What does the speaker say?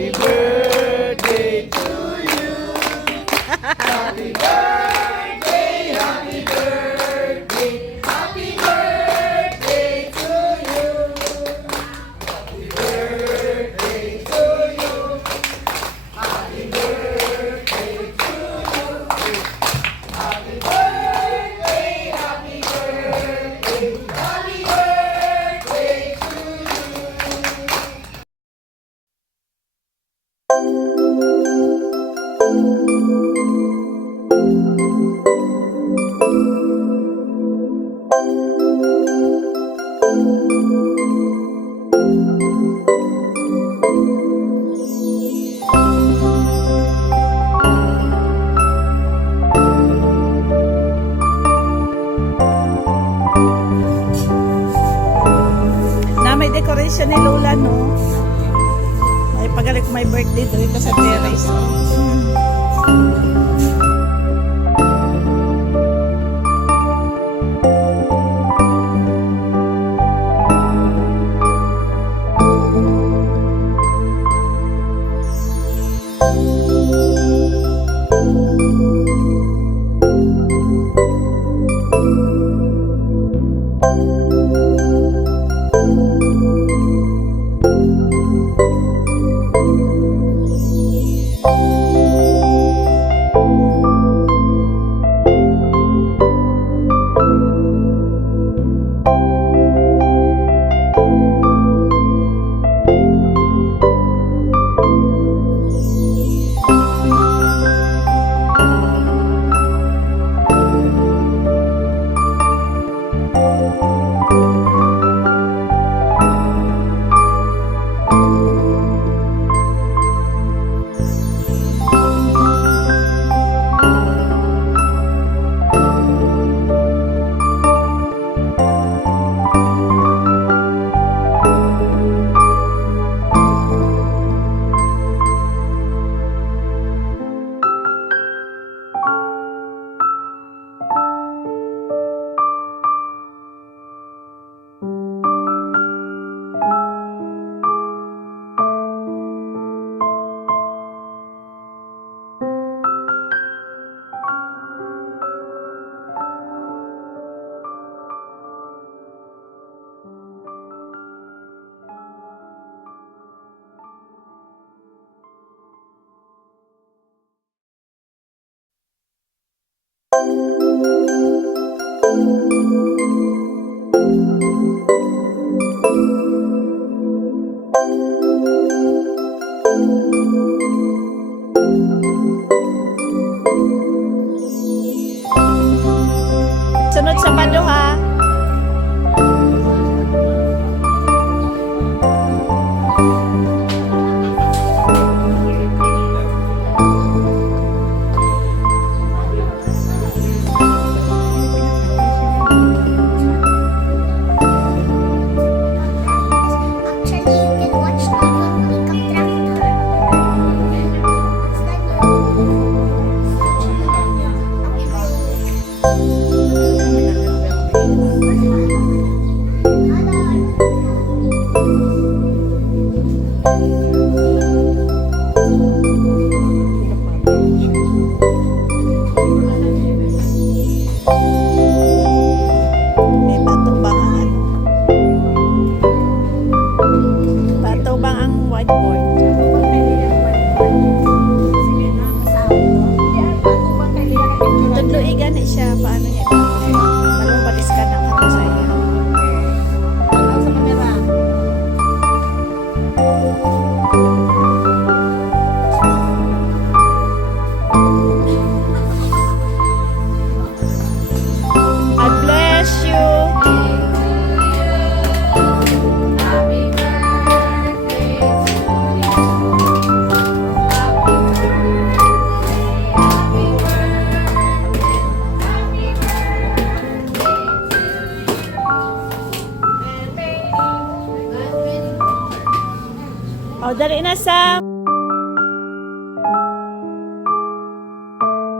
Happy birthday to you. Happy birthday, happy birthday, happy birthday to you. Happy birthday to you. Happy birthday to you. Happy birthday, happy birthday, happy birthday to you. Na may decoration ni Lola, no? May pagalit may birthday dito sa terrace. Sunod sa pado, ha? May patubang ang ano? Patubang ang whiteboard. Tudloy gani siya. Paano niya ipapagod? Malubalis ka ng ano sa iyo. I bless you. Happy birthday to you. Happy birthday, happy birthday, happy birthday to you. O, dali na, Sam.